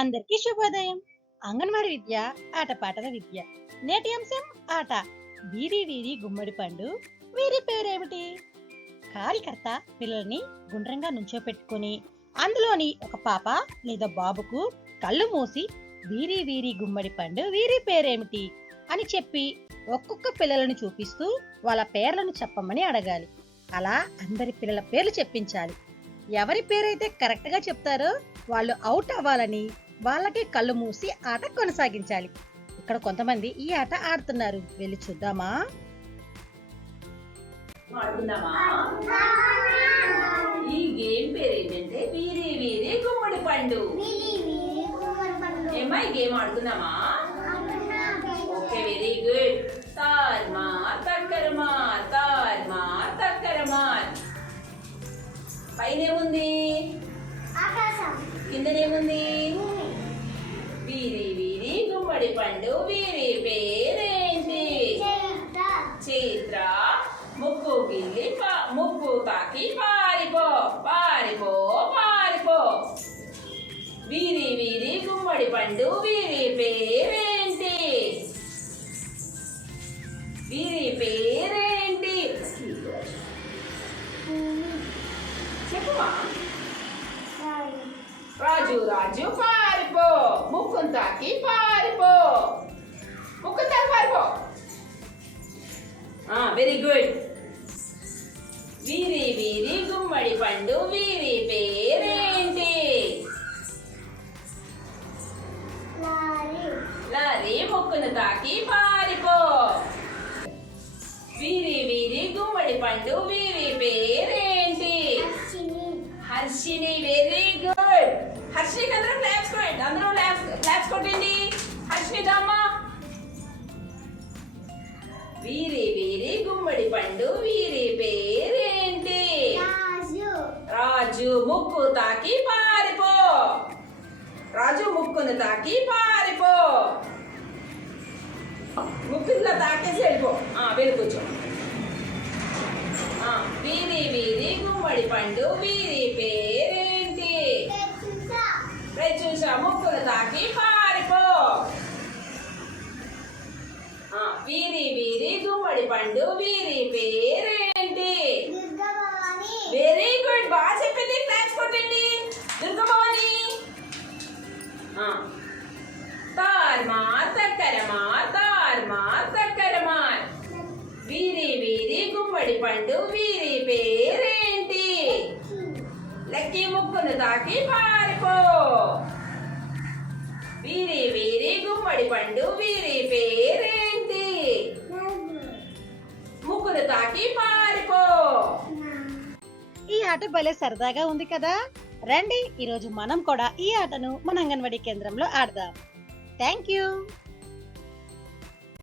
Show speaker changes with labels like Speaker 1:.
Speaker 1: అందరికీ శుభోదయం. అంగన్వాడి విద్య ఆటపాటల విద్య నేటి అంశం ఆట. వీరి వీరి గుమ్మడి పండు వీరి పేరేమిటి? కార్యకర్త పిల్లల్ని గుండ్రంగా నుంచోపెట్టుకుని అందులోని ఒక పాప లేదా బాబుకు కళ్ళు మూసి వీరి వీరి గుమ్మడి పండు వీరి పేరేమిటి? అని చెప్పి ఒక్కొక్క పిల్లలను చూపిస్తూ వాళ్ళ పేర్లను చెప్పమని అడగాలి. అలా అందరి పిల్లల పేర్లు చెప్పించాలి. ఎవరి పేరైతే కరెక్ట్గా చెప్తారో వాళ్ళు అవుట్ అవ్వాలని వాళ్ళకి కళ్ళు మూసి ఆట కొనసాగించాలి. ఇక్కడ కొంతమంది ఈ ఆట ఆడుతున్నారు. వెళ్ళి చూద్దామా?
Speaker 2: ఆడుకుందామా? ఈ గేమ్ పేరు ఏంటంటే వీరే వీరే గుమ్మడి పండు. ఏమ్మా ఈ గేమ్ ఆడుకుందామా? Okay very good. తార్ మార్ తక్కర మార్ తార్ మార్ తక్కర మార్. పైన ఏముంది కిందనేముంది? వీరి వీరి గుమ్మడి పండు వీరి పేరేంటి? చైత్ర. ముక్కు గిల్లి పా- ముక్కు తాకి పారిపో పారిపో పారిపో. వీరి వీరి గుమ్మడి పండు వీరి పేరేంటి? వీరి పేరేంటి? చెప్పుమా రాజు. రాజు పారిపో. ముక్కు తాకి పారిపో. ముక్కు తాకి పారిపో. వెరీ గుడ్ వీరి వీరి గుమ్మడి పండు వీరి పేరేంటి? లారీ. ముక్కును తాకి పారిపో. వీరి వీరి గుమ్మడి పండు వీరి పేరేంటి? హర్షిని వెరీ గుడ్ హర్షికి అందరూ క్లాప్స్ కొట్టండి. అందరూ క్లాప్స్ క్లాప్స్ కొట్టండి. హర్షిని దమ్మా వీరి వీరి గుమ్మడి పండు వీరి పేరేంటి? రాజు. ముక్కు తాకి పారిపో. రాజు ముక్కును తాకి పారిపో. ముక్కులో తాకేసి వెళ్ళిపో. ఆ, వెళ్ళి కూర్చో. ఆ, వీరి వీరి గుమ్మడి పండు వీరి పేరేంటి? ముక్కును తాకి పారిపో. వీరి వీరి గుమ్మడి పండు వీరి పేరేంటి? వెరీ గుడ్ బాగా చెప్పింది క్లాప్స్ కొట్టండి దుర్గభవాని. తార్ మార్ తక్కర మార్ తార్ మార్ తక్కర మార్. వీరి వీరి గుమ్మడి పండు వీరి పేరేంటి? లక్కీ ముక్కును తాకి పారిపో. వీరి పండు వీరి పేరేంటి? ముక్కును తాకి పారిపో.
Speaker 1: ఈ ఆట భలే సరదాగా ఉంది కదా? రండి ఈరోజు మనం కూడా ఈ ఆటను మన అంగన్వాడీ కేంద్రంలో ఆడదాం. Thank you